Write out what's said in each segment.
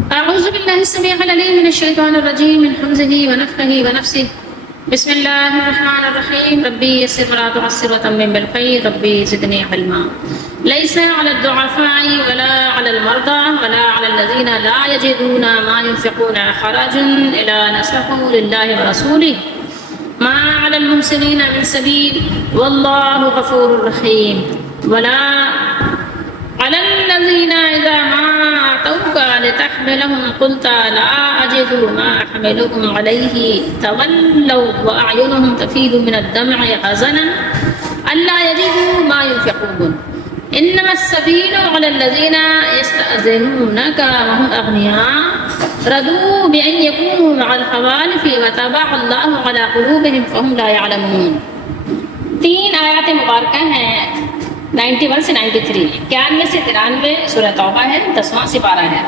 أعوذ بالله السميع العليم من الشيطان الرجيم من همزه ونفخه ونفسه. بسم الله الرحمن الرحيم. ربي يسر ولا تعسر وتمم بالخير. ربي زدني علما. ليس على الضعفاء ولا على المرضى ولا على الذين لا يجدون ما ينفقون حرج إذا نصحوا لله ورسوله ما على المحسنين من سبيل والله غفور رحيم. ولا على الذين إذا ما أعطوك لتحملهم قلت لا أجد ما أحملكم عليه تولوا وأعينهم تفيض من الدمع حزنا ألا يجدوا ما ينفقون. إنما السبيل على الذين يستأذنونك وهم أغنياء رضوا بأن يكونوا مع الخوالف وطبع الله على قلوبهم فهم لا يعلمون. 3 آیات مبارکہ ہیں 91 سے 93، 91 سے 93 سورہ توبہ ہے، 10واں سپارہ ہے،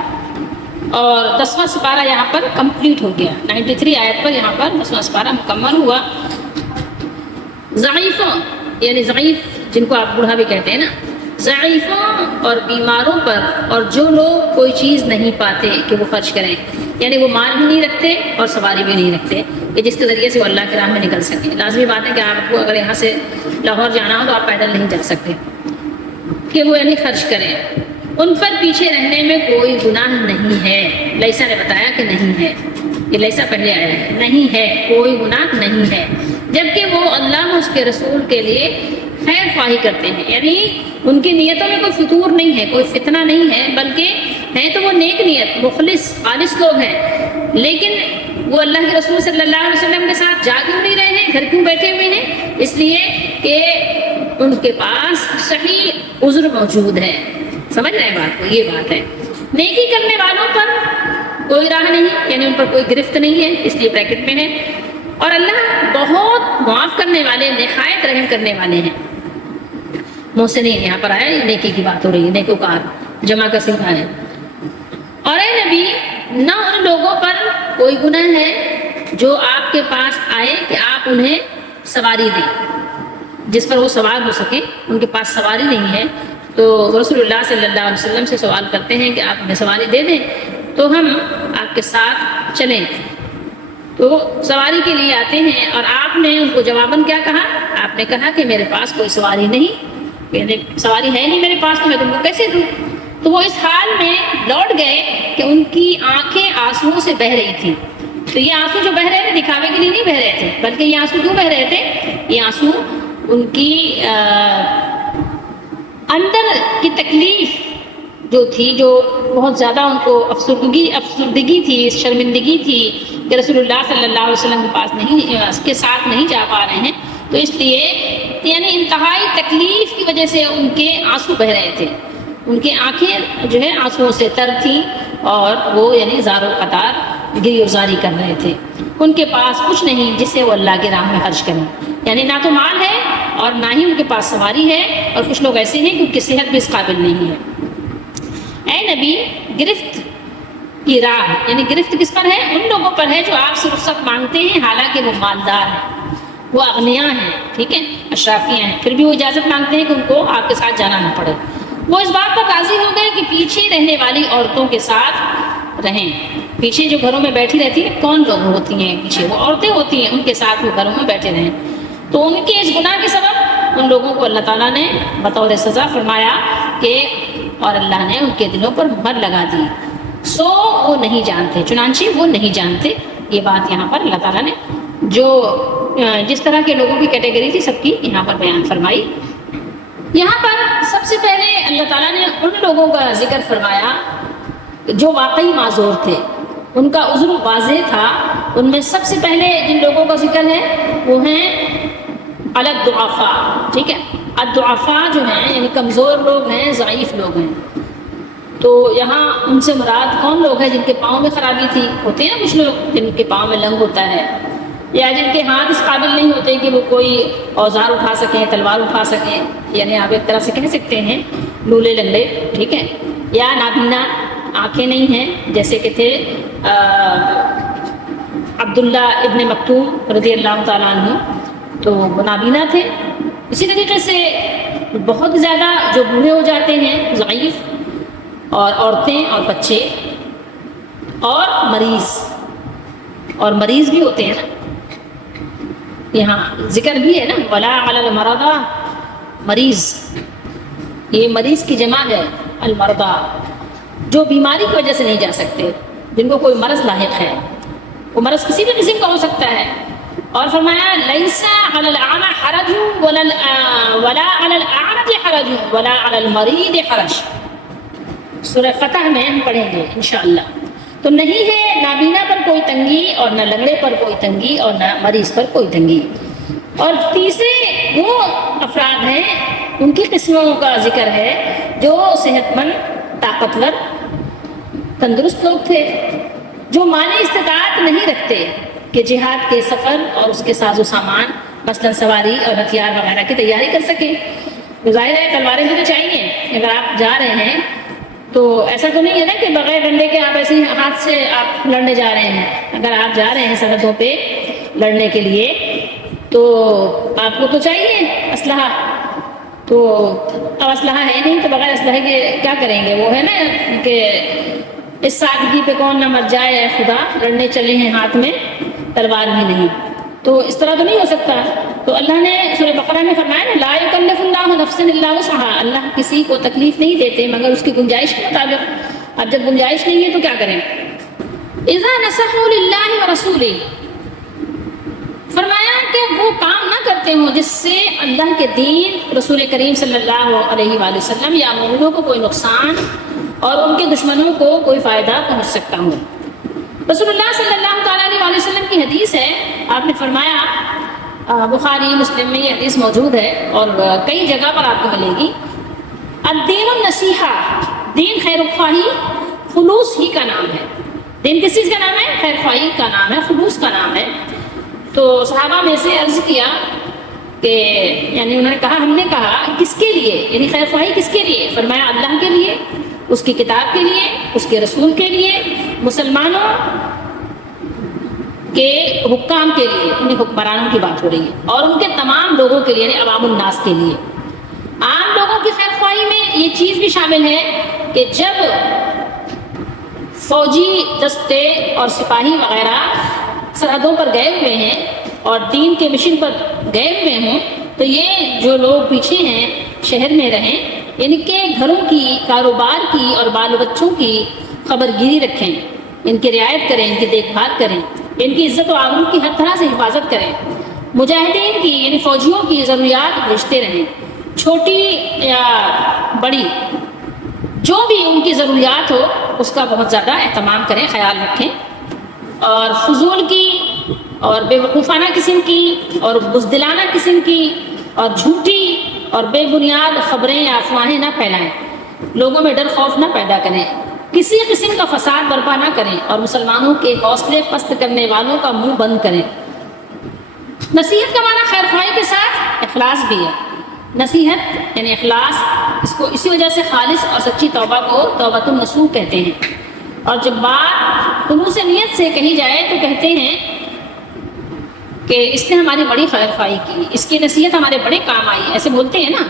اور 10واں سپارہ یہاں پر کمپلیٹ ہو گیا۔ 93 آیت پر یہاں پر 10واں سپارہ مکمل ہوا۔ ضعیفوں یعنی ضعیف جن کو آپ بوڑھا بھی کہتے ہیں نا، ضعیفوں اور بیماروں پر اور جو لوگ کوئی چیز نہیں پاتے کہ وہ خرچ کریں، یعنی وہ مال بھی نہیں رکھتے اور سواری بھی نہیں رکھتے کہ جس کے ذریعے سے وہ اللہ کی راہ میں نکل سکیں۔ لازمی بات ہے کہ آپ کو اگر یہاں سے لاہور جانا ہو تو آپ پیدل نہیں جا سکتے، کہ وہ یعنی خرچ کریں۔ ان پر پیچھے رہنے میں کوئی گناہ نہیں ہے۔ لیسا نے بتایا کہ نہیں ہے، یہ لیسا پہلے آیا ہے، نہیں ہے، کوئی گناہ نہیں ہے، جبکہ وہ اللہ اور اس کے رسول کے لیے خیر خواہی کرتے ہیں، یعنی ان کی نیتوں میں کوئی فتور نہیں ہے، کوئی فتنہ نہیں ہے، بلکہ ہیں تو وہ نیک نیت مخلص خالص لوگ ہیں، لیکن وہ اللہ کے رسول صلی اللہ علیہ وسلم کے ساتھ جا کیوں نہیں رہے ہیں، گھر کیوں بیٹھے ہوئے ہیں؟ اس لیے کہ ان کے پاس صحیح عذر موجود ہے۔ سمجھ رہے ہیں بات کو؟ یہ بات ہے۔ نیکی کرنے والوں پر کوئی راہ نہیں، یعنی ان پر کوئی گرفت نہیں ہے، اس لیے بریکٹ میں ہے، اور اللہ بہت معاف کرنے والے، نہایت رحم کرنے والے ہیں۔ محسنین یہاں پر آیا، یہ نیکی کی بات ہو رہی ہے، نیکوکار جمع کا صیغہ ہے۔ اور اے نبی، نہ ان لوگوں پر کوئی گناہ ہے جو آپ کے پاس آئے کہ آپ انہیں سواری دیں، جس پر وہ سوار ہو سکیں، ان کے پاس سواری نہیں ہے تو رسول اللہ صلی اللہ علیہ وسلم سے سوال کرتے ہیں کہ آپ انہیں سواری دے دیں تو ہم آپ کے ساتھ چلیں، تو سواری کے لیے آتے ہیں، اور آپ نے ان کو جواباً کیا کہا؟ آپ نے کہا کہ میرے پاس کوئی سواری نہیں، سواری ہے نہیں میرے پاس، تو میں تم کو کیسے دوں؟ تو وہ اس حال میں لوٹ گئے کہ ان کی آنکھیں آنسوؤں سے بہہ رہی تھیں۔ تو یہ آنسو جو بہہ رہے تھے دکھاوے کے لیے نہیں بہہ رہے تھے، بلکہ یہ آنسو کیوں بہہ رہے تھے؟ یہ آنسو ان کی اندر کی تکلیف جو تھی، جو بہت زیادہ ان کو افسردگی تھی، شرمندگی تھی کہ رسول اللہ صلی اللہ علیہ وسلم کے پاس نہیں، اس کے ساتھ نہیں جا پا رہے ہیں، تو اس لیے یعنی انتہائی تکلیف کی وجہ سے ان کے آنسو بہہ رہے تھے، ان کی آنکھیں جو ہے آنسوؤں سے تر تھیں، اور وہ یعنی زار و قطار گری و زاری کر رہے تھے۔ ان کے پاس کچھ نہیں جس سے وہ اللہ کی راہ میں خرچ کریں، یعنی نہ تو مال ہے اور نہ ہی ان کے پاس سواری ہے، اور کچھ لوگ ایسے ہیں کہ ان کی صحت بھی اس قابل نہیں ہے۔ اے نبی، گرفت کی راہ یعنی گرفت کس پر ہے؟ ان لوگوں پر ہے جو آپ سے رخصت مانگتے ہیں حالانکہ وہ مالدار ہیں، وہ اغنیاء ہیں، ٹھیک ہے، اشرافیاں ہیں، پھر بھی وہ اجازت مانگتے ہیں کہ ان کو آپ کے ساتھ جانا نہ پڑے۔ وہ اس بات پر راضی ہو گئے کہ پیچھے رہنے والی عورتوں کے ساتھ رہیں۔ پیچھے جو گھروں میں بیٹھی رہتی ہیں، کون لوگ ہوتی ہیں پیچھے؟ وہ عورتیں ہوتی ہیں، ان کے ساتھ وہ گھروں میں بیٹھے رہیں۔ تو ان کے اس گناہ کے سبب ان لوگوں کو اللہ تعالیٰ نے بطور سزا فرمایا کہ اور اللہ نے ان کے دلوں پر مہر لگا دی، سو وہ نہیں جانتے، چنانچہ وہ نہیں جانتے۔ یہ بات یہاں پر اللہ تعالیٰ نے جو جس طرح کے لوگوں کی کیٹیگری تھی سب کی یہاں پر بیان فرمائی۔ یہاں پر سب سے پہلے اللہ تعالیٰ نے ان لوگوں کا ذکر فرمایا جو واقعی معذور تھے، ان کا عذر واضح تھا۔ ان میں سب سے پہلے جن لوگوں کا ذکر ہے وہ ہیں الضعفاء، ٹھیک ہے۔ الضعفاء جو ہیں یعنی کمزور لوگ ہیں، ضعیف لوگ ہیں۔ تو یہاں ان سے مراد کون لوگ ہیں؟ جن کے پاؤں میں خرابی تھی، ہوتے ہیں کچھ لوگ جن کے پاؤں میں لنگ ہوتا ہے، یا جن کے ہاتھ اس قابل نہیں ہوتے کہ وہ کوئی اوزار اٹھا سکیں، تلوار اٹھا سکیں، یعنی آپ ایک طرح سے کہہ سکتے ہیں لولے لنگڑے، ٹھیک ہے، یا نابینا، آنکھیں نہیں ہیں، جیسے کہ تھے عبداللہ ابن مکتوم رضی اللہ تعالیٰ عنہ، تو وہ نابینا تھے۔ اسی طریقے سے بہت زیادہ جو بوڑھے ہو جاتے ہیں، ضعیف، اور عورتیں اور بچے، اور مریض، اور مریض بھی ہوتے ہیں نا، یہاں ذکر بھی ہے نا ولا علی المرضى، مریض، یہ مریض کی جمع ہے المرضى، جو بیماری کی وجہ سے نہیں جا سکتے، جن کو کوئی مرض لاحق ہے، وہ مرض کسی بھی قسم کا ہو سکتا ہے۔ اور فرمایا لیس علی الاعمى حرج ولا علی الاعرج حرج ولا علی المریض حرج، سورہ فتح میں ہم پڑھیں گے انشاءاللہ۔ تو نہیں ہے نابینا پر کوئی تنگی، اور نہ لنگڑے پر کوئی تنگی، اور نہ مریض پر کوئی تنگی۔ اور تیسرے وہ افراد ہیں، ان کی قسموں کا ذکر ہے جو صحت مند، طاقتور، تندرست لوگ تھے، جو مالی استطاعت نہیں رکھتے کہ جہاد کے سفر اور اس کے ساز و سامان مثلا سواری اور ہتھیار وغیرہ کی تیاری کر سکیں۔ ظاہر ہے تلواریں بھی تو چاہیے، اگر آپ جا رہے ہیں تو ایسا تو نہیں ہے نا کہ بغیر ڈنڈے کے آپ ایسے ہاتھ سے آپ لڑنے جا رہے ہیں۔ اگر آپ جا رہے ہیں سرحدوں پہ لڑنے کے لیے تو آپ کو تو چاہیے اسلحہ، تو اب اسلحہ ہے نہیں تو بغیر اسلحے کے کیا کریں گے؟ وہ ہے نا کہ اس سادگی پہ کون نہ مر جائے اے خدا، لڑنے چلے ہیں ہاتھ میں تلوار بھی نہیں، تو اس طرح تو نہیں ہو سکتا۔ تو اللہ نے سورہ بقرہ میں فرمایا نا لا یکلف اللہ نفسا الا وسعها، اللہ کسی کو تکلیف نہیں دیتے مگر اس کی گنجائش کے مطابق۔ اب جب گنجائش نہیں ہے تو کیا کریں؟ اذا نصحوا للہ ورسولہ، فرمایا کہ وہ کام نہ کرتے ہوں جس سے اللہ کے دین، رسول کریم صلی اللہ علیہ وآلہ وسلم یا مومنوں کو کوئی نقصان اور ان کے دشمنوں کو کوئی فائدہ پہنچ سکتا ہو۔ رسول اللہ صلی اللہ تعالیٰ علیہ وسلم کی حدیث ہے، آپ نے فرمایا، بخاری مسلم میں یہ حدیث موجود ہے اور کئی جگہ پر آپ کو ملے گی، الدین النصیحہ، دین خیر خواہی، خلوص ہی کا نام ہے۔ دین کس چیز کا نام ہے؟ خیر خواہی کا نام ہے، خلوص کا نام ہے۔ تو صحابہ میں سے عرض کیا کہ یعنی انہوں نے کہا، ہم نے کہا کس کے لیے، یعنی خیر خواہی کس کے لیے؟ فرمایا اللہ کے لیے، اس کی کتاب کے لیے، اس کے رسول کے لیے، مسلمانوں کے حکام کے لیے، انہیں حکمرانوں کی بات ہو رہی ہے، اور ان کے تمام لوگوں کے لیے، یعنی عوام الناس کے لیے۔ عام لوگوں کی خیر خواہی میں یہ چیز بھی شامل ہے کہ جب فوجی دستے اور سپاہی وغیرہ سرحدوں پر گئے ہوئے ہیں اور دین کے مشن پر گئے ہوئے ہوں، تو یہ جو لوگ پیچھے ہیں شہر میں رہیں، یعنی کہ گھروں کی، کاروبار کی اور بال بچوں کی خبر گیری رکھیں، ان کی رعایت کریں، ان کی دیکھ بھال کریں، ان کی عزت و آبرو کی ہر طرح سے حفاظت کریں، مجاہدین کی یعنی فوجیوں کی ضروریات بھیجتے رہیں، چھوٹی یا بڑی جو بھی ان کی ضروریات ہو اس کا بہت زیادہ اہتمام کریں، خیال رکھیں، اور فضول کی اور بے وقوفانہ قسم کی اور بزدلانہ قسم کی اور جھوٹی اور بے بنیاد خبریں یا افواہیں نہ پھیلائیں، لوگوں میں ڈر خوف نہ پیدا کریں، کسی قسم کا فساد برپا نہ کریں، اور مسلمانوں کے حوصلے پست کرنے والوں کا منہ بند کریں۔ نصیحت کا معنی خیر خواہی کے ساتھ اخلاص بھی ہے۔ نصیحت یعنی اخلاص، اس کو اسی وجہ سے خالص اور سچی توبہ کو توبۃ النصوح کہتے ہیں، اور جب بات خلوص نیت سے کہی جائے تو کہتے ہیں کہ اس نے ہماری بڑی خیر خواہی کی، اس کی نصیحت ہمارے بڑے کام آئی، ایسے بولتے ہیں نا۔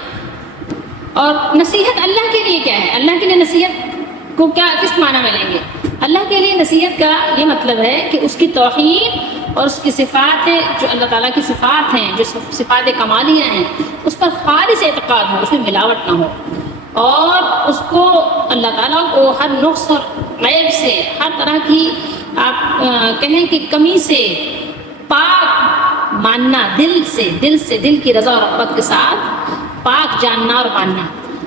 اور نصیحت اللہ کے لیے کیا ہے؟ اللہ کے لیے نصیحت کو کیا کس معنی میں لیں گے؟ اللہ کے لیے نصیحت کا یہ مطلب ہے کہ اس کی توحید اور اس کی صفات، جو اللہ تعالیٰ کی صفات ہیں، جو صفات کمالیہ ہیں، اس پر خالص اعتقاد ہو، اس میں ملاوٹ نہ ہو، اور اس کو اللہ تعالیٰ کو ہر نقص اور عیب سے، ہر طرح کی آپ کہیں کہ کمی سے پاک ماننا، دل کی رضا اور رغبت کے ساتھ پاک جاننا اور ماننا۔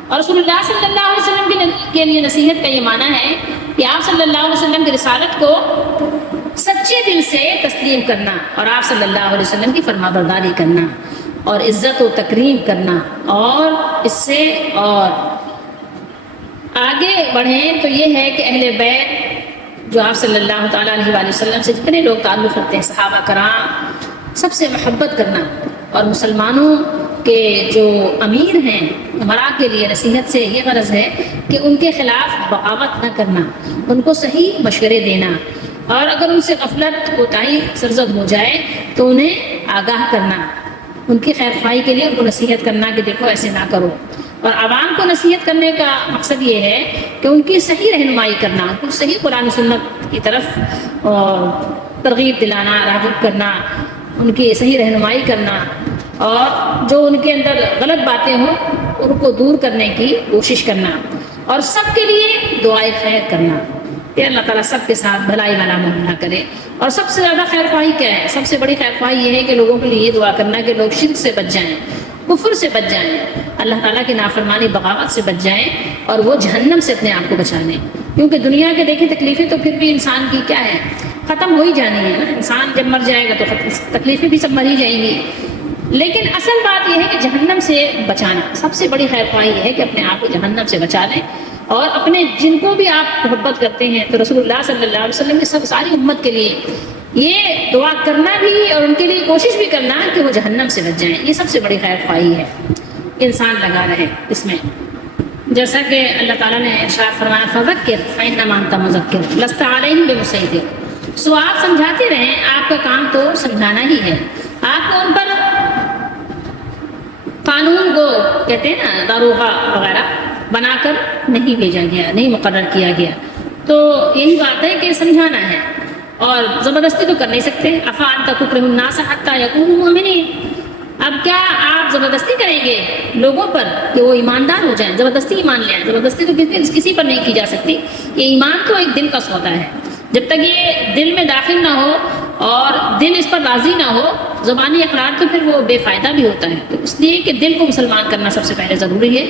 اور رسول اللہ صلی اللہ علیہ وسلم کے لیے نصیحت کا یہ معنی ہے کہ آپ صلی اللہ علیہ وسلم کی رسالت کو سچے دل سے تسلیم کرنا، اور آپ صلی اللہ علیہ وسلم کی فرما برداری کرنا، اور عزت و تکریم کرنا، اور اس سے اور آگے بڑھیں تو یہ ہے کہ اہل بیت جو آپ صلی اللہ تعالیٰ علیہ وآلہ وسلم سے جتنے لوگ تعلق رکھتے ہیں، صحابہ کرام، سب سے محبت کرنا، اور مسلمانوں کے جو امیر ہیں امراء کے لیے نصیحت سے یہ غرض ہے کہ ان کے خلاف بغاوت نہ کرنا، ان کو صحیح مشورے دینا، اور اگر ان سے غفلت کوتاہی سرزد ہو جائے تو انہیں آگاہ کرنا، ان کی خیر خواہی کے لیے ان کو نصیحت کرنا کہ دیکھو ایسے نہ کرو، اور عوام کو نصیحت کرنے کا مقصد یہ ہے کہ ان کی صحیح رہنمائی کرنا، ان کو صحیح قرآن و سنت کی طرف ترغیب دلانا، راغب کرنا، ان کی صحیح رہنمائی کرنا، اور جو ان کے اندر غلط باتیں ہوں ان کو دور کرنے کی کوشش کرنا، اور سب کے لیے دعائے خیر کرنا کہ اللہ تعالیٰ سب کے ساتھ بھلائی والا معاملہ کرے۔ اور سب سے زیادہ خیر خواہی کیا ہے؟ سب سے بڑی خیر خواہی یہ ہے کہ لوگوں کے لیے یہ دعا کرنا کہ لوگ شرک سے بچ جائیں، کفر سے بچ جائیں، اللہ تعالیٰ کی نافرمانی بغاوت سے بچ جائیں، اور وہ جہنم سے اپنے آپ کو بچا لیں۔ کیونکہ دنیا کے دیکھیں تکلیفیں تو پھر بھی انسان کی کیا ہے، ختم ہو ہی جانی ہے نا۔ انسان جب مر جائے گا تو تکلیفیں بھی سب مر ہی جائیں گی، لیکن اصل بات یہ ہے کہ جہنم سے بچانا۔ سب سے بڑی خیر خواہی یہ ہے کہ اپنے آپ کو جہنم سے بچا لیں، اور اپنے جن کو بھی آپ محبت کرتے ہیں تو رسول اللہ صلی اللہ علیہ وسلم کی ساری امت کے لیے یہ دعا کرنا بھی اور ان کے لیے کوشش بھی کرنا کہ وہ جہنم سے بچ جائیں۔ یہ سب سے بڑی خیر خواہی ہے کہ انسان لگا رہے اس میں۔ جیسا کہ اللہ تعالیٰ نے ارشاد فرمایا فذکر فإنما أنت مذکر لست علیہم بمسیطر، سو آپ سمجھاتے رہیں، آپ کا کام تو سمجھانا ہی ہے، آپ کو ان پر قانون کو کہتے ہیں نا داروغہ وغیرہ بنا کر نہیں بھیجا گیا، نہیں مقرر کیا گیا۔ تو یہی بات ہے کہ سمجھانا ہے، اور زبردستی تو کر نہیں سکتے۔ افانت تکرہ الناس حتی یکونوا مؤمنین، اب کیا آپ زبردستی کریں گے لوگوں پر کہ وہ ایماندار ہو جائیں، زبردستی ایمان لے آئیں؟ زبردستی تو کسی پر نہیں کی جا سکتی۔ یہ ایمان تو ایک دل کا سودا ہے، جب تک یہ دل میں داخل نہ ہو اور دل اس پر راضی نہ ہو، زبانی اقرار تو پھر وہ بے فائدہ بھی ہوتا ہے۔ تو اس لیے کہ دل کو مسلمان کرنا سب سے پہلے ضروری ہے۔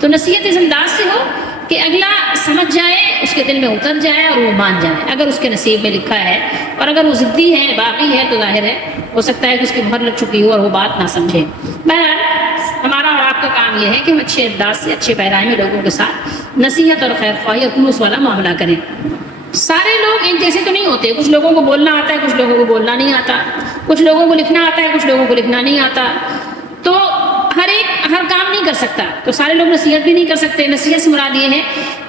تو نصیحت اس انداز سے ہو کہ اگلا سمجھ جائے، اس کے دل میں اتر جائے اور وہ مان جائے، اگر اس کے نصیب میں لکھا ہے۔ اور اگر وہ ضدی ہے، باقی ہے، تو ظاہر ہے ہو سکتا ہے کہ اس کی مہر لگ چکی ہو اور وہ بات نہ سمجھے۔ بہرحال ہمارا اور آپ کا کام یہ ہے کہ ہم اچھے انداز سے، اچھے پیرائے میں لوگوں کے ساتھ نصیحت اور خیر خواہی اور خلوص والا معاملہ کریں۔ سارے لوگ ایک جیسے تو نہیں ہوتے، کچھ لوگوں کو بولنا آتا ہے، کچھ لوگوں کو بولنا نہیں آتا، کچھ لوگوں کو لکھنا آتا ہے، کچھ لوگوں کو لکھنا نہیں آتا، تو ہر کام نہیں کر سکتا، تو سارے لوگ نصیحت بھی نہیں کر سکتے۔ نصیحت سے مراد یہ ہے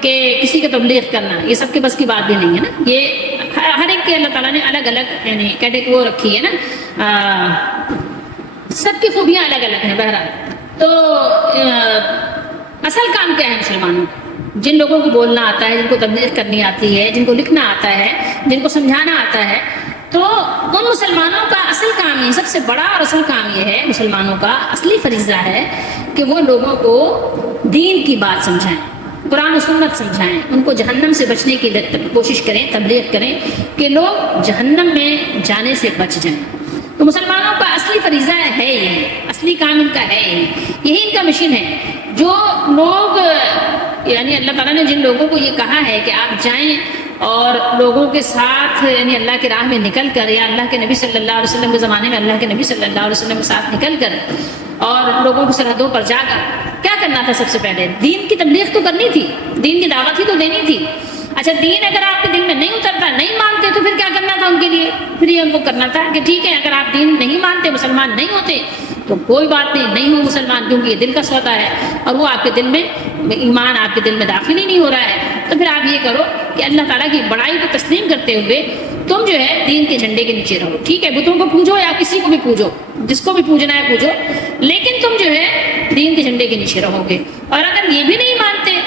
کہ کسی کے تبلیغ کرنا، یہ سب کے بس کی بات بھی نہیں ہے نا۔ یہ ہر ایک کے اللہ تعالیٰ نے الگ الگ یعنی کیٹیگری وہ رکھی ہے نا، سب کی خوبیاں الگ الگ ہیں۔ بہرحال تو اصل کام کیا ہے مسلمانوں کا؟ جن لوگوں کو بولنا آتا ہے، جن کو تبلیغ کرنی آتی ہے، جن کو لکھنا آتا ہے، جن کو سمجھانا آتا ہے، تو ان مسلمانوں کا اصل کام یہ، سب سے بڑا اور اصل کام یہ ہے، مسلمانوں کا اصلی فریضہ ہے کہ وہ لوگوں کو دین کی بات سمجھائیں، قرآن و سنت سمجھائیں، ان کو جہنم سے بچنے کی کوشش کریں، تبلیغ کریں کہ لوگ جہنم میں جانے سے بچ جائیں۔ تو مسلمانوں کا اصلی فریضہ ہے یہ، اصلی کام ان کا ہے یہی ان کا مشن ہے۔ جو لوگ یعنی اللہ تعالیٰ نے جن لوگوں کو یہ کہا ہے کہ آپ جائیں اور لوگوں کے ساتھ یعنی اللہ کی راہ میں نکل کر، یا اللہ کے نبی صلی اللہ علیہ وسلم کے زمانے میں اللہ کے نبی صلی اللہ علیہ وسلم کے ساتھ نکل کر اور لوگوں کی سرحدوں پر جا کر کیا کرنا تھا؟ سب سے پہلے دین کی تبلیغ تو کرنی تھی، دین کی دعوت ہی تو دینی تھی۔ اچھا، دین اگر آپ کے دل میں نہیں اترتا، نہیں مانتے، تو پھر کیا کرنا تھا ان کے لیے؟ پھر یہ ان کو کرنا تھا کہ ٹھیک ہے، اگر آپ دین نہیں مانتے، مسلمان نہیں ہوتے، تو کوئی بات نہیں ہو مسلمان، کیونکہ یہ دل کا سودا ہے اور وہ آپ کے دل میں ایمان آپ کے دل میں داخل ہی نہیں ہو رہا ہے۔ تو پھر آپ یہ کرو کہ اللہ تعالیٰ کی بڑائی کو تسلیم کرتے ہوئے تم جو ہے دین کے جھنڈے کے نیچے رہو۔ ٹھیک ہے، بتوں کو پوجو یا کسی کو بھی پوجو، جس کو بھی پوجنا ہے پوجو، لیکن تم جو ہے دین کے جھنڈے کے نیچے رہو گے۔ اور اگر یہ بھی نہیں مانتے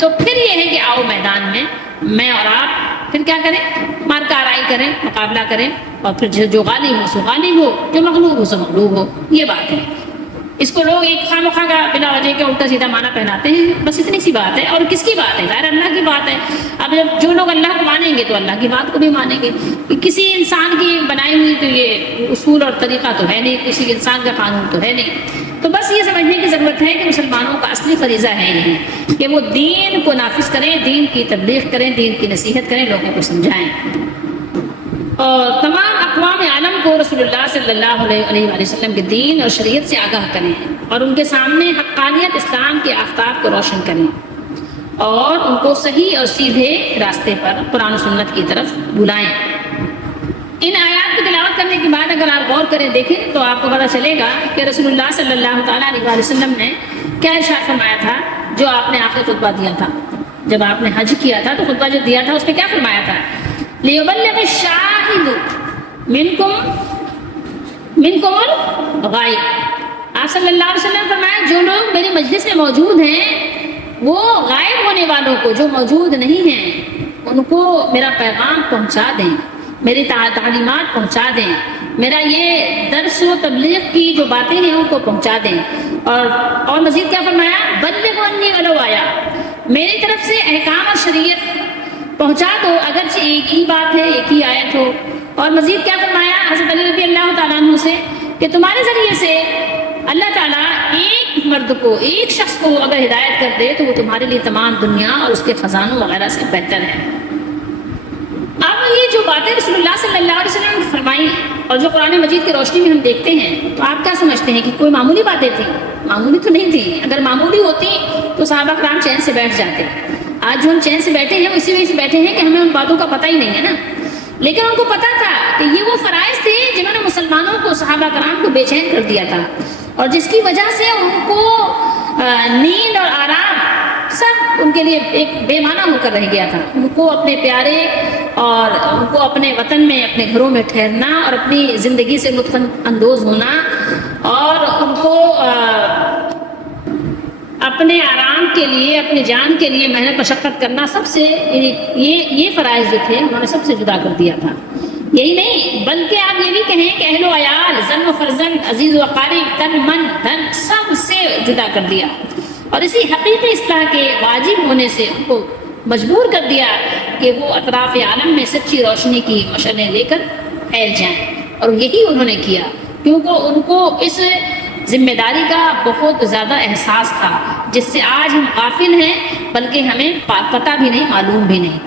تو پھر یہ ہے کہ آؤ میدان میں اور آپ پھر کیا کریں؟ مارکہ آرائی کریں، مقابلہ کریں، اور پھر جو غالب ہو سو غالب ہو، جو مغلوب ہو سو مغلوب ہو۔ یہ بات ہے۔ اس کو لوگ ایک خواہ کا بلا وجہ کے الٹا سیدھا معنی پہناتے ہیں، بس اتنی سی بات ہے۔ اور کس کی بات ہے؟ ظاہر اللہ کی بات ہے۔ اب جب جو لوگ اللہ کو مانیں گے تو اللہ کی بات کو بھی مانیں گے۔ کسی انسان کی بنائی ہوئی تو یہ اصول اور طریقہ تو ہے نہیں، کسی انسان کا قانون تو ہے نہیں۔ تو بس یہ سمجھنے کی ضرورت ہے کہ مسلمانوں کا اصلی فریضہ ہے یہی کہ وہ دین کو نافذ کریں، دین کی تبلیغ کریں، دین کی نصیحت کریں، لوگوں کو سمجھائیں، اور تمام اقوام عالم کو رسول اللہ صلی اللہ علیہ وآلہ وسلم کے دین اور شریعت سے آگاہ کریں، اور ان کے سامنے حقانیت اسلام کے آفتاب کو روشن کریں، اور ان کو صحیح اور سیدھے راستے پر قرآن و سنت کی طرف بلائیں۔ ان آیات کو تلاوت کرنے کے بعد اگر آپ غور کریں، دیکھیں، تو آپ کو پتہ چلے گا کہ رسول اللہ صلی اللہ تعالیٰ علیہ وآلہ وسلم نے کیا ارشاد فرمایا تھا جو آپ نے آخری خطبہ دیا تھا۔ جب آپ نے حج کیا تھا تو خطبہ جو دیا تھا اس پہ کیا فرمایا تھا؟ لِيُبَلِّغِ الشَّاهِدُ مِنْكُمْ الْغَائِبَ، آپ صلی اللہ علیہ وسلم نے فرمایا جو لوگ میری مجلس میں موجود ہیں وہ غائب ہونے والوں کو جو موجود نہیں ہیں ان کو میرا پیغام پہنچا دیں، میری تعلیمات پہنچا دیں، میرا یہ درس و تبلیغ کی جو باتیں ہیں ان کو پہنچا دیں۔ اور مزید کیا فرمایا؟ بلغ عنی ولو آیا، میری طرف سے احکام اور شریعت پہنچا دو اگرچہ ایک ہی بات ہے، ایک ہی آیت ہو۔ اور مزید کیا فرمایا حضرت علی رضی اللہ تعالیٰ عنہ سے کہ تمہارے ذریعے سے اللہ تعالیٰ ایک مرد کو، ایک شخص کو اگر ہدایت کر دے تو وہ تمہارے لیے تمام دنیا اور اس کے خزانوں وغیرہ سے بہتر ہے۔ اب یہ جو باتیں رسول اللہ صلی اللہ علیہ وسلم نے فرمائی اور جو قرآن مجید کی روشنی میں ہم دیکھتے ہیں تو آپ کیا سمجھتے ہیں کہ کوئی معمولی باتیں تھیں؟ معمولی تو نہیں تھیں۔ اگر معمولی ہوتی تو صحابہ کرام چین سے بیٹھ جاتے۔ آج جو ہم چین سے بیٹھے ہیں وہ اسی وجہ سے بیٹھے ہیں کہ ہمیں ان باتوں کا پتہ ہی نہیں ہے نا، لیکن ان کو پتہ تھا کہ یہ وہ فرائض تھے جنہوں نے مسلمانوں کو، صحابہ کرام کو بے چین کر دیا تھا، اور جس کی وجہ سے ان کو نیند اور آرام سب ان کے لیے ایک بے معنی ہو کر رہ گیا تھا۔ ان کو اپنے پیارے اور ان کو اپنے وطن میں، اپنے گھروں میں ٹھہرنا اور اپنی زندگی سے لطف اندوز ہونا اور ان کو اپنے آرام کے لیے، اپنی جان کے لیے محنت مشقت کرنا، سب سے یہ فرائض جو تھے انہوں نے سب سے جدا کر دیا تھا۔ یہی نہیں بلکہ آپ یہ بھی کہیں کہ اہل و عیال، زن و فرزند، عزیز و اقارب، تن من دھن سب سے جدا کر دیا، اور اسی حقیقی اصلاح کے واجب ہونے سے ان کو مجبور کر دیا کہ وہ اطراف عالم میں سچی روشنی کی مشعلیں لے کر پھیل جائیں، اور یہی انہوں نے کیا، کیونکہ ان کو اس ذمہ داری کا بہت زیادہ احساس تھا جس سے آج ہم غافل ہیں، بلکہ ہمیں پتہ بھی نہیں، معلوم بھی نہیں۔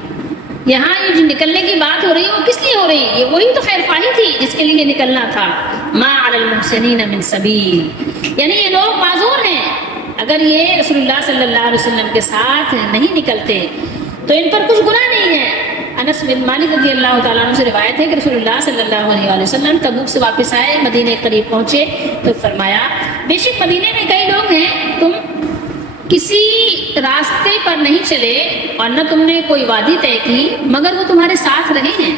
یہاں یہ جو نکلنے کی بات ہو رہی ہے وہ کس لیے ہو رہی ہے؟ یہ وہی تو خیر خواہی تھی جس کے لیے نکلنا تھا۔ ما علی المحسنین من سبیل، یعنی یہ لوگ معذور ہیں، اگر یہ رسول اللہ صلی اللہ علیہ وسلم کے ساتھ نہیں نکلتے تو ان پر کچھ گناہ نہیں ہے۔ انس بن مالک رضی اللہ تعالیٰ عنہ سے روایت ہے کہ رسول اللہ صلی اللہ علیہ وسلم تبوک سے واپس آئے، مدینے کے قریب پہنچے تو فرمایا بے شک مدینے میں کئی لوگ ہیں، تم کسی راستے پر نہیں چلے اور نہ تم نے کوئی وادی طے کی مگر وہ تمہارے ساتھ رہے ہیں۔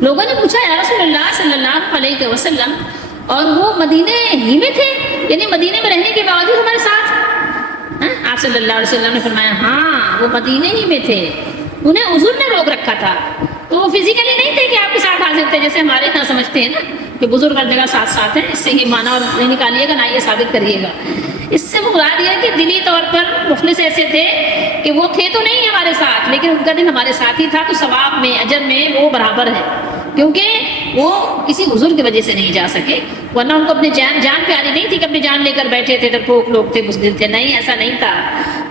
لوگوں نے پوچھا یا رسول اللہ صلی اللہ علیہ وسلم، اور وہ مدینے ہی میں تھے، یعنی مدینے میں رہنے کے باوجود ہمارے ساتھ؟ آپ صلی اللہ علیہ وسلم نے فرمایا ہاں وہ مدینے ہی میں تھے، انہیں حضور نے روک رکھا تھا، تو وہ فزیکلی نہیں تھے کہ آپ کے ساتھ حاضر تھے جیسے ہمارے یہاں سمجھتے ہیں نا کہ بزرگ ہر جگہ ساتھ ساتھ ہیں، اس سے یہ معنی اور نہیں نکالیے گا، نہ یہ ثابت کریے گا۔ اس سے مراد یہ ہے کہ دلی طور پر مخلص ایسے تھے کہ وہ تھے تو نہیں ہمارے ساتھ، لیکن ان کا دل ہمارے ساتھ ہی تھا، تو ثواب میں، اجر میں وہ برابر ہے، کیونکہ وہ کسی حضور کی وجہ سے نہیں جا سکے، ورنہ ان کو اپنی جان پیاری نہیں تھی کہ اپنی جان لے کر بیٹھے تھے، ڈرپوک لوگ تھے، بزدل تھے، نہیں ایسا نہیں تھا،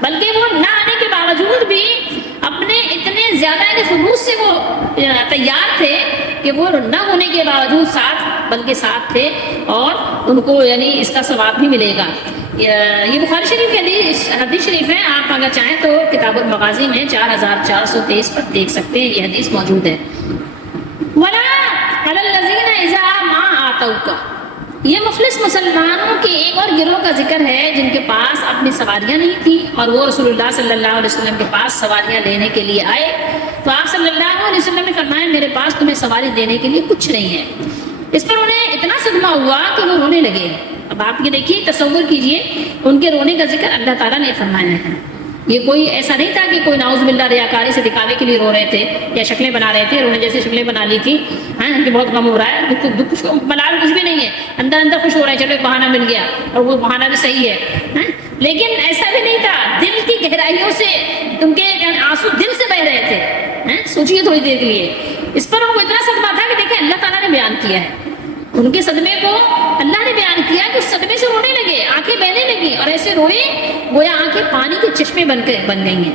بلکہ وہ نہ آنے کے باوجود بھی اپنے اتنے زیادہ خلوص سے وہ تیار تھے کہ وہ نہ ہونے کے باوجود ساتھ، بلکہ ساتھ تھے، اور ان کو یعنی اس کا ثواب بھی ملے گا۔ یہ بخاری شریف کی حدیث شریف ہے، آپ اگر چاہیں تو کتاب المغازی میں 4423 پر دیکھ سکتے ہیں، یہ حدیث موجود ہے۔ وَلَا عَلَى الَّذِينَ إِذَا مَا آتَوْكَ، یہ مخلص مسلمانوں کے ایک اور گروہ کا ذکر ہے جن کے پاس اپنی سواریاں نہیں تھیں اور وہ رسول اللہ صلی اللہ علیہ وسلم کے پاس سواریاں لینے کے لیے آئے، تو آپ صلی اللہ علیہ وسلم نے فرمایا میرے پاس تمہیں سواری دینے کے لیے کچھ نہیں ہے۔ اس پر انہیں اتنا صدمہ ہوا کہ وہ رونے لگے۔ اب آپ یہ دیکھیے، تصور کیجئے، ان کے رونے کا ذکر اللہ تعالیٰ نے فرمایا ہے۔ یہ کوئی ایسا نہیں تھا کہ کوئی نعوذ باللہ ریاکاری سے دکھاوے کے لیے رو رہے تھے یا شکلیں بنا رہے تھے، رونے جیسے شکلیں بنا لی تھی، کہ بہت غم ہو رہا ہے، دکھ ملال کچھ بھی نہیں ہے، اندر خوش ہو رہے ہیں، چلو ایک بہانہ مل گیا، اور وہ بہانہ بھی صحیح ہے، لیکن ایسا بھی نہیں تھا، دل کی گہرائیوں سے ان کے آنسو دل سے بہ رہے تھے۔ سوچیے تھوڑی دیر کے لیے، اس پر ان کو اتنا صدمہ تھا کہ دیکھیں اللہ تعالیٰ نے بیان کیا ہے، ان کے صدمے کو اللہ نے بیان کیا کہ اس صدمے سے رونے لگے، آنکھیں بہنے لگی، اور ایسے روئے گویا آنکھیں پانی کے چشمے بن گئی ہیں،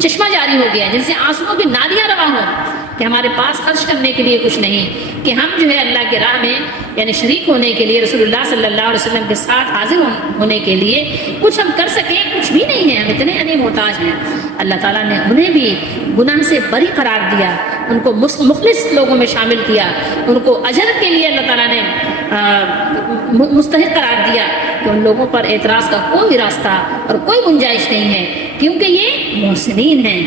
چشمہ جاری ہو گیا جن سے آنسوؤں کی نالیاں رواں ہوں، کہ ہمارے پاس خرچ کرنے کے لیے کچھ نہیں، کہ ہم جو ہے اللہ کی راہ میں یعنی شریک ہونے کے لیے، رسول اللہ صلی اللہ علیہ وسلم کے ساتھ حاضر ہونے کے لیے کچھ ہم کر سکیں، کچھ بھی نہیں ہے، ہم اتنے محتاج ہیں۔ اللہ تعالیٰ نے انہیں بھی گناہ سے بری قرار دیا، ان کو مخلص لوگوں میں شامل کیا، ان کو اجر کے لیے اللہ تعالیٰ نے مستحق قرار دیا، کہ ان لوگوں پر اعتراض کا کوئی راستہ اور کوئی گنجائش نہیں ہے، کیونکہ یہ محسنین ہیں۔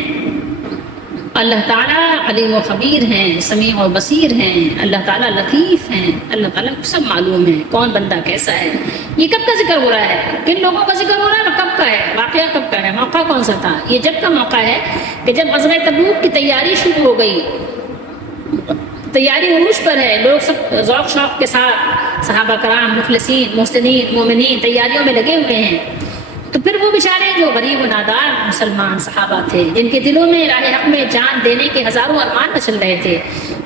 اللہ تعالیٰ علیم و خبیر ہیں، سمیع و بصیر ہیں، اللہ تعالیٰ لطیف ہیں، اللہ تعالیٰ کو سب معلوم ہے کون بندہ کیسا ہے۔ یہ کب کا ذکر ہو رہا ہے؟ کن لوگوں کا ذکر ہو رہا ہے اور کب کا ہے؟ واقعہ کب کا ہے؟ موقع کون سا تھا؟ یہ جب کا موقع ہے کہ جب غزوہ تبوک کی تیاری شروع ہو گئی، تیاری عروج پر ہے، لوگ سب ذوق شوق کے ساتھ صحابہ کرام، مخلصین، محسنین، مومنین تیاریوں میں لگے ہوئے ہیں۔ تو پھر وہ بیچارے جو غریب و نادار مسلمان صحابہ تھے، جن کے دلوں میں راہ حق میں جان دینے کے ہزاروں ارمان مچل رہے تھے،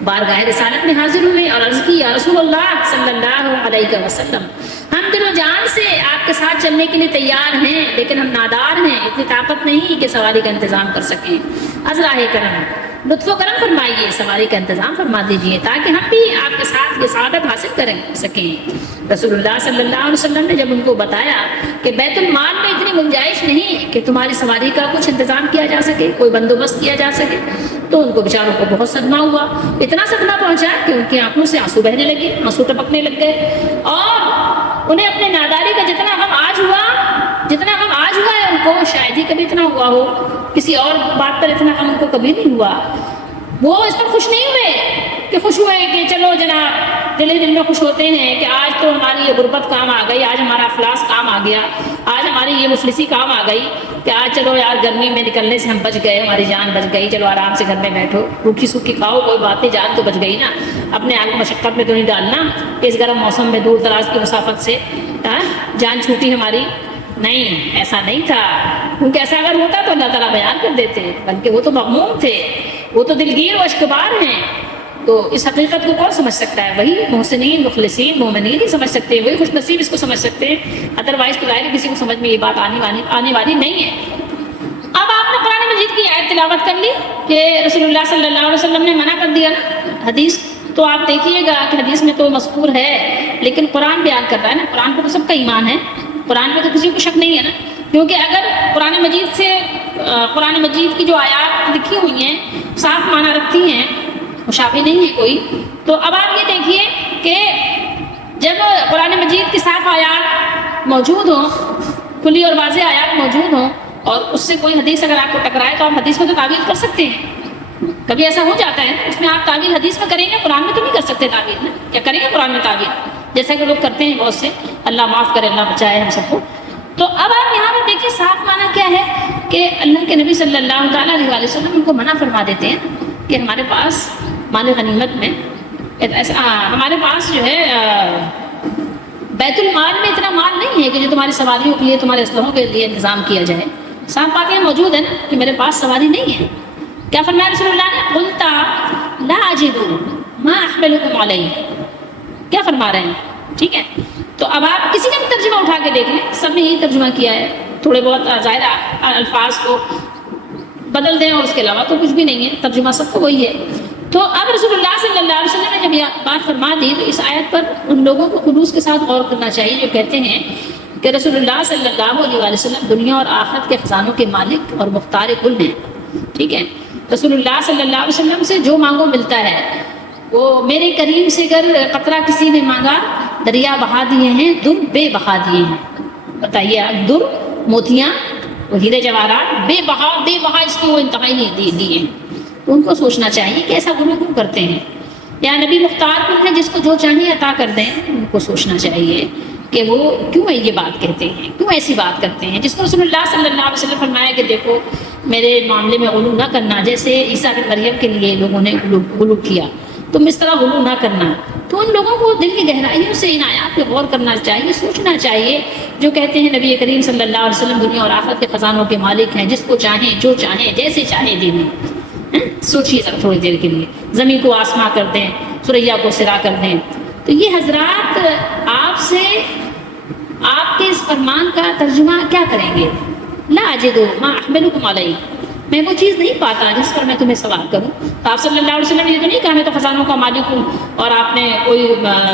بارگاہ رسالت میں حاضر ہوئے اور عرض کی، یا رسول اللہ صلی اللہ علیہ وسلم، ہم دل و جان سے آپ کے ساتھ چلنے کے لیے تیار ہیں، لیکن ہم نادار ہیں، اتنی طاقت نہیں کہ سواری کا انتظام کر سکیں۔ از راہ کرم لطف و کرم فرمائیے، سواری کا انتظام فرما دیجیے تاکہ ہم بھی آپ کے ساتھ یہ سعادت حاصل کر سکیں۔ رسول اللہ صلی اللہ علیہ وسلم نے جب ان کو بتایا کہ بیت المال میں اتنی گنجائش نہیں کہ تمہاری سواری کا کچھ انتظام کیا جا سکے، کوئی بندوبست کیا جا سکے، تو ان کو بیچاروں کو بہت صدمہ ہوا۔ اتنا صدمہ پہنچا کہ ان کی آنکھوں سے آنسو بہنے لگے، آنسو ٹپکنے لگ گئے، اور انہیں اپنے ناداری کا جتنا غم آج ہوا ہے ان کو شاید ہی کبھی اتنا ہوا ہو، کسی اور بات پر اتنا غم ان کو کبھی نہیں ہوا۔ وہ اس پر خوش نہیں ہوئے کہ خوش ہوئے کہ چلو جناب، دل میں خوش ہوتے ہیں کہ آج تو ہماری یہ غربت کام آ گئی، آج ہمارا افلاس کام آ گیا، آج ہماری یہ مفلسی کام آ گئی کہ آج چلو یار گرمی میں نکلنے سے ہم بچ گئے، ہماری جان بچ گئی، چلو آرام سے گھر میں بیٹھو، روکھی سوکھی کھاؤ، کوئی بات نہیں، جان تو بچ گئی نا، اپنے آگ مشقت میں تو نہیں ڈالنا کہ اس گرم موسم میں دور دراز کی مسافت سے جان چھوٹی ہماری۔ نہیں، ایسا نہیں تھا، کیونکہ ایسا اگر ہوتا تو اللہ تعالیٰ بیان کر دیتے، بلکہ وہ تو مغموم تھے، وہ تو دلگیر و اشکبار ہیں۔ تو اس حقیقت کو کون سمجھ سکتا ہے؟ وہی محسنین، مخلصین، مومنین ہی سمجھ سکتے ہیں، وہی خوش نصیب اس کو سمجھ سکتے ہیں، ادروائز تو ظاہر کسی کو سمجھ میں یہ بات آنے والی نہیں ہے۔ اب آپ نے قرآن مجید کی آیت تلاوت کر لی کہ رسول اللہ صلی اللہ علیہ وسلم نے منع کر دیا نا، حدیث تو آپ دیکھیے گا کہ حدیث میں تو مذکور ہے، لیکن قرآن بیان کر رہا ہے نا، قرآن کو تو سب کا ایمان ہے، قرآن میں تو کسی کو شک نہیں ہے نا، کیونکہ اگر قرآن مجید کی جو آیات لکھی ہوئی ہیں صاف معنی رکھتی ہیں، مشابہ نہیں ہے کوئی، تو اب آپ یہ دیکھیے کہ جب قرآن مجید کی صاف آیات موجود ہوں، کھلی اور واضح آیات موجود ہوں، اور اس سے کوئی حدیث اگر آپ کو ٹکرائے تو آپ حدیث میں تو تعویل کر سکتے ہیں۔ کبھی ایسا ہو جاتا ہے، اس میں آپ تعویل حدیث میں کریں گے، قرآن میں تو نہیں کر سکتے تعویل میں، کیا کریں گے قرآن میں تعویل، جیسا کہ لوگ کرتے ہیں بہت سے، اللہ معاف کرے، اللہ بچائے ہم سب کو۔ تو اب آپ یہاں پر دیکھیے صاف معنی کیا ہے کہ اللہ کے نبی صلی اللہ تعالیٰ علیہ وسلم ان کو منع فرما دیتے ہیں کہ ہمارے پاس مال غنیمت میں ہمارے پاس جو ہے بیت المال میں اتنا مال نہیں ہے کہ جو تمہاری سواریوں کے لیے، تمہارے اسلحوں کے لیے انتظام کیا جائے۔ صاف باتیں موجود ہیں کہ میرے پاس سواری نہیں ہے۔ کیا فرمایا رسول اللہ نے؟ قلتا لا اجد ما احملکم علیہ، کیا فرما رہے ہیں؟ ٹھیک ہے، تو اب آپ کسی کا بھی ترجمہ اٹھا کے دیکھ لیں، سب نے یہی ترجمہ کیا ہے، تھوڑے بہت ظاہر الفاظ کو بدل دیں اور اس کے علاوہ تو کچھ بھی نہیں ہے، ترجمہ سب کو وہی ہے۔ تو اب رسول اللہ صلی اللہ علیہ وسلم نے جب یہ بات فرما دی تو اس آیت پر ان لوگوں کو خلوص کے ساتھ غور کرنا چاہیے جو کہتے ہیں کہ رسول اللہ صلی اللہ علیہ وسلم دنیا اور آخرت کے خزانوں کے مالک اور مختار کل ہیں۔ ٹھیک ہے، رسول اللہ صلی اللہ علیہ وسلم سے جو مانگو ملتا ہے، وہ میرے کریم سے اگر قطرہ کسی نے مانگا دریا بہا دیے ہیں، در بے بہا دیے ہیں۔ بتائیے آپ، در موتیاں، وہ ہیرے جواہرات بے بہا اس کی وہ انتہائی نہیں دیے ہیں۔ تو ان کو سوچنا چاہیے کہ ایسا غلو کیوں کرتے ہیں، یا نبی مختار کون ہے جس کو جو چاہیں عطا کر دیں۔ ان کو سوچنا چاہیے کہ وہ کیوں یہ بات کہتے ہیں، کیوں ایسی بات کرتے ہیں، جس کو رسول اللہ صلی اللہ علیہ وسلم فرمایا کہ دیکھو میرے معاملے میں غلو نہ کرنا، جیسے عیسیٰ بن مریم کے لیے لوگوں نے غلو کیا، تم اس طرح غلو نہ کرنا۔ تو ان لوگوں کو دل کی گہرائیوں سے ان آیات پہ غور کرنا چاہیے، سوچنا چاہیے، جو کہتے ہیں نبی کریم صلی اللہ علیہ وسلم دنیا اور آخرت کے خزانوں کے مالک ہیں، جس کو چاہیں جو چاہیں جیسے چاہیں دے دیں۔ سوچیے ذرا تھوڑی دیر کے لیے، زمین کو آسماں کر دیں، سریا کو سرا کر دیں۔ تو یہ حضرات آپ سے آپ کے اس فرمان کا ترجمہ کیا کریں گے؟ لا اجد ما احملکم علیہ، میں وہ چیز نہیں پاتا جس پر میں تمہیں سوال کروں۔ تو آپ صلی اللہ علیہ وسلم نے یہ تو نہیں کہا میں تو خزانوں کا مالک ہوں، اور آپ نے کوئی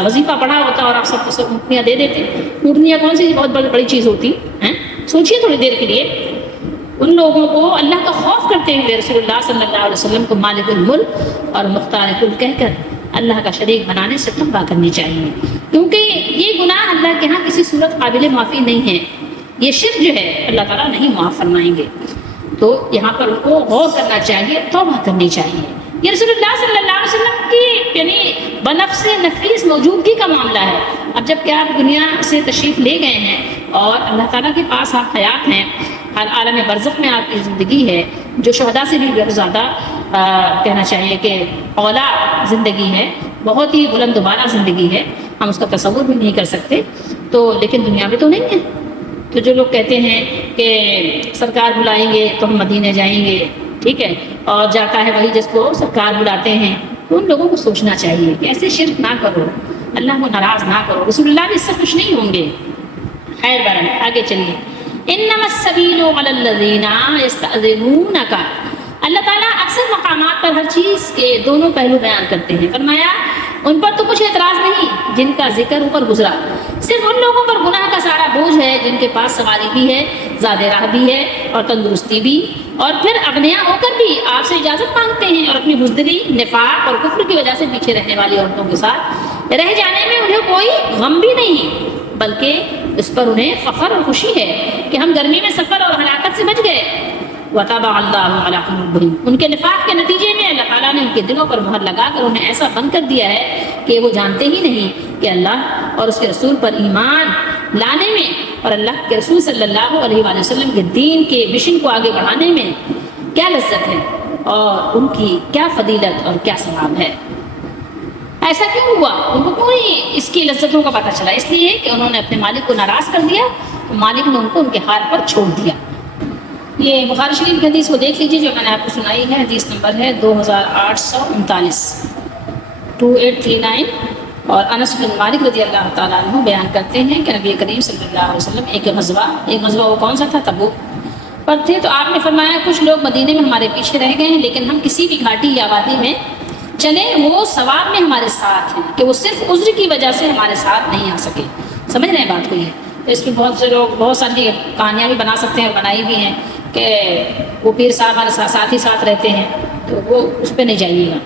وظیفہ پڑھا ہوتا اور آپ سب کو سب اونٹنیاں دے دیتے۔ اونٹنیاں کون سی بہت بڑی چیز ہوتی ہیں؟ سوچیے تھوڑی دیر کے لیے، ان لوگوں کو اللہ کا خوف کرتے ہوئے رسول اللہ صلی اللہ علیہ وسلم کو مالک الملک اور مختار کل کہہ کر اللہ کا شریک بنانے سے توبہ کرنی چاہیے، کیونکہ یہ گناہ اللہ کے ہاں کسی صورت قابل معافی نہیں ہے۔ یہ شرک جو ہے اللہ تعالیٰ نہیں معاف فرمائیں گے۔ تو یہاں پر ان کو غور کرنا چاہیے، توبہ کرنی چاہیے۔ یہ رسول اللہ صلی اللہ علیہ وسلم کی یعنی بنفس نفیس موجودگی کا معاملہ ہے۔ اب جب کہ آپ دنیا سے تشریف لے گئے ہیں اور اللہ تعالیٰ کے پاس آپ حیات ہیں، ہر عالم برزخ میں آپ کی زندگی ہے، جو شہداء سے بھی زیادہ کہنا چاہیے کہ اولا زندگی ہے، بہت ہی بلند و بالا زندگی ہے، ہم اس کا تصور بھی نہیں کر سکتے، تو لیکن دنیا میں تو نہیں ہے۔ تو جو لوگ کہتے ہیں کہ سرکار بلائیں گے تو ہم مدینے جائیں گے، ٹھیک ہے، اور جاتا ہے وہی جس کو سرکار بلاتے ہیں، تو ان لوگوں کو سوچنا چاہیے کہ ایسے شرک نہ کرو، اللہ کو ناراض نہ کرو، رسول اللہ بھی اس سے خوش نہیں ہوں گے۔ خیر بہرحال آگے چلیے۔ انما السبیل علی الذین یستأذنونک، اللہ تعالیٰ اکثر مقامات پر ہر چیز کے دونوں پہلو بیان کرتے ہیں۔ فرمایا ان پر تو کچھ اعتراض نہیں جن کا ذکر اوپر گزرا، صرف ان لوگوں پر گناہ کا سارا بوجھ ہے جن کے پاس سواری بھی ہے، زاد راہ بھی ہے اور تندرستی بھی، اور پھر اغنیاء ہو کر بھی آپ سے اجازت مانگتے ہیں، اور اپنی بزدلی، نفاق اور کفر کی وجہ سے پیچھے رہنے والی عورتوں کے ساتھ رہ جانے میں انہیں کوئی غم بھی نہیں، بلکہ اس پر انہیں فخر اور خوشی ہے کہ ہم گرمی میں سفر اور ہلاکت سے بچ گئے۔ وَطَبَعَ اللَّهُ عَلَىٰ قُلُوبِهِمْ، ان کے نفاق کے نتیجے میں اللہ تعالیٰ نے ان کے دلوں پر مہر لگا کر انہیں ایسا بند کر دیا ہے کہ وہ جانتے ہی نہیں کہ اللہ اور اس کے رسول پر ایمان لانے میں اور اللہ کے رسول صلی اللہ علیہ وآلہ وسلم کے دین کے مشن کو آگے بڑھانے میں کیا لذت ہے اور ان کی کیا فضیلت اور کیا ثواب ہے۔ ایسا کیوں ہوا؟ ان کو کیوں نہیں اس کی لذتوں کا پتہ چلا؟ اس لیے کہ انہوں نے اپنے مالک کو ناراض کر دیا، تو مالک نے ان کو ان کے حال پر چھوڑ دیا۔ یہ بخاری شریف کی حدیث کو دیکھ لیجیے جو میں نے آپ کو سنائی ہے، حدیث نمبر ہے 2839 2839، اور انس بن مالک رضی اللہ تعالیٰ عنہ بیان کرتے ہیں کہ نبی کریم صلی اللہ علیہ وسلم ایک غزوہ وہ کون سا تھا؟ تبوک پر تھے، تو آپ نے فرمایا کچھ لوگ مدینے میں ہمارے پیچھے رہ گئے ہیں، لیکن ہم کسی بھی گھاٹی یا وادی میں چلے وہ ثواب میں ہمارے ساتھ ہیں، کہ وہ صرف عذر کی وجہ سے ہمارے ساتھ نہیں آ سکے۔ سمجھ رہے ہیں بات کو؟ یہ تو اس میں بہت سے لوگ بہت ساری کہانیاں بھی بنا سکتے ہیں اور بنائی بھی ہیں کہ وہ پیر صاحب ہمارے ساتھ ہی ساتھ رہتے ہیں، تو وہ اس پہ نہیں جائیے گا۔